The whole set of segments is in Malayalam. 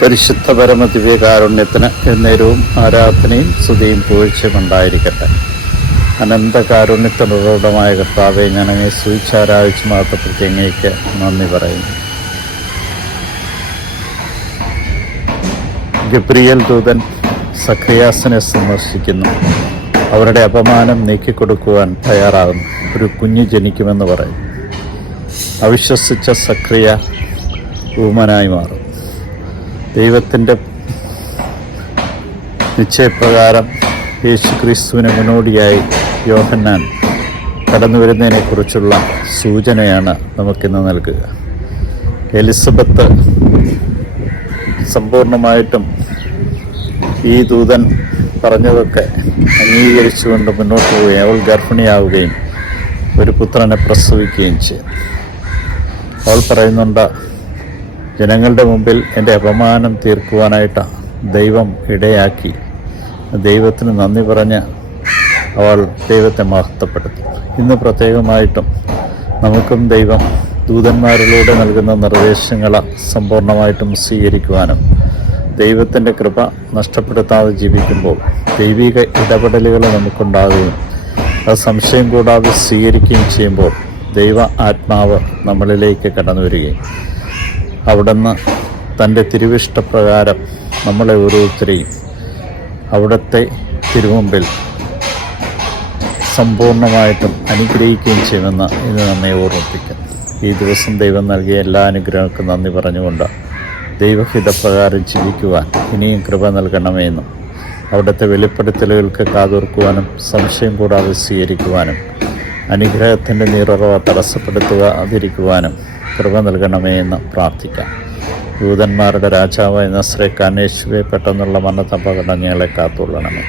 പരിശുദ്ധ പരമദിവ്യകാരുണ്യത്തിന് എന്നേരവും ആരാധനയും സ്തുതിയും പുകഴ്ചയും ഉണ്ടായിരിക്കട്ടെ. അനന്തകാരുണ്യത്തിനുറവിടമായ കർത്താവെ, ഞാൻ അങ്ങയെ സ്തുതിച്ചാരാധിച്ച് മാത്രപ്പെടുത്തി അങ്ങേക്ക് നന്ദി പറയുന്നു. ഗബ്രിയേൽ ദൂതൻ സഖറിയാസിനെ സന്ദർശിക്കുന്നു. അവരുടെ അപമാനം നീക്കിക്കൊടുക്കുവാൻ തയ്യാറാകുന്നു. ഒരു കുഞ്ഞ് ജനിക്കുമെന്ന് പറയും. അവിശ്വസിച്ച സഖറിയ ഊമനായി മാറും. ദൈവത്തിൻ്റെ നിശ്ചയപ്രകാരം യേശുക്രിസ്തുവിന് മുന്നോടിയായി യോഹന്നാൻ കടന്നു വരുന്നതിനെക്കുറിച്ചുള്ള സൂചനയാണ് നമുക്കിന്ന് നൽകുക. എലിസബത്ത് സമ്പൂർണമായിട്ടും ഈ ദൂതൻ പറഞ്ഞതൊക്കെ അംഗീകരിച്ചുകൊണ്ട് മുന്നോട്ട് പോവുകയും അവൾ ഗർഭിണിയാവുകയും ഒരു പുത്രനെ പ്രസവിക്കുകയും ചെയ്തു. അവൾ പറയുന്നുണ്ട്, ജനങ്ങളുടെ മുമ്പിൽ എൻ്റെ അപമാനം തീർക്കുവാനായിട്ട് ദൈവം ഇടയാക്കി. ദൈവത്തിന് നന്ദി പറഞ്ഞ് അവൾ ദൈവത്തെ മഹത്വപ്പെടുത്തി. ഇന്ന് പ്രത്യേകമായിട്ടും നമുക്കും ദൈവം ദൂതന്മാരിലൂടെ നൽകുന്ന നിർദ്ദേശങ്ങൾ സമ്പൂർണ്ണമായിട്ടും സ്വീകരിക്കുവാനും ദൈവത്തിൻ്റെ കൃപ നഷ്ടപ്പെടുത്താതെ ജീവിക്കുമ്പോൾ ദൈവിക ഇടപെടലുകൾ നമുക്കുണ്ടാകുകയും അത് സംശയം കൂടാതെ സ്വീകരിക്കുകയും ചെയ്യുമ്പോൾ ദൈവ ആത്മാവ് നമ്മളിലേക്ക് കടന്നു വരികയും അവിടുന്ന് തൻ്റെ തിരുവിഷ്ടപ്രകാരം നമ്മളെ ഓരോരുത്തരെയും അവിടുത്തെ തിരുമുമ്പിൽ സമ്പൂർണ്ണമായിട്ടും അനുഗ്രഹിക്കുകയും ചെയ്യുമെന്ന് ഇന്ന് നമ്മെ ഓർമ്മിപ്പിക്കുന്നു. ഈ ദിവസം ദൈവം നൽകിയ എല്ലാ അനുഗ്രഹങ്ങൾക്കും നന്ദി പറഞ്ഞുകൊണ്ട് ദൈവഹിതപ്രകാരം ജീവിക്കുവാൻ ഇനിയും കൃപ നൽകണമെന്നും അവിടുത്തെ വെളിപ്പെടുത്തലുകൾക്ക് കാതോർക്കുവാനും സംശയം കൂടാതെ സ്വീകരിക്കുവാനും അനുഗ്രഹത്തിൻ്റെ നീറുറവ തടസ്സപ്പെടുത്താതിരിക്കുവാനും കൃപ നൽകണമേ എന്ന് പ്രാർത്ഥിക്കാം. ദൂതന്മാരുടെ രാജാവായ നസ്രേക്കാനേശുവെ, പെട്ടെന്നുള്ള മരണത്തപകടങ്ങളെ കാത്തുകൊള്ളണമേ.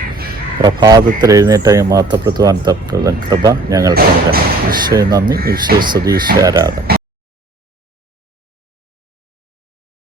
പ്രഭാതത്തിൽ എഴുന്നേറ്റായി മഹത്വപ്പെടുത്തുവാൻ തക്കത കൃപ ഞങ്ങൾക്ക് നൽകണം. ഈശോയെ നന്ദി. ഈശോ സ്തുതി. ഈശോ ആരാധന.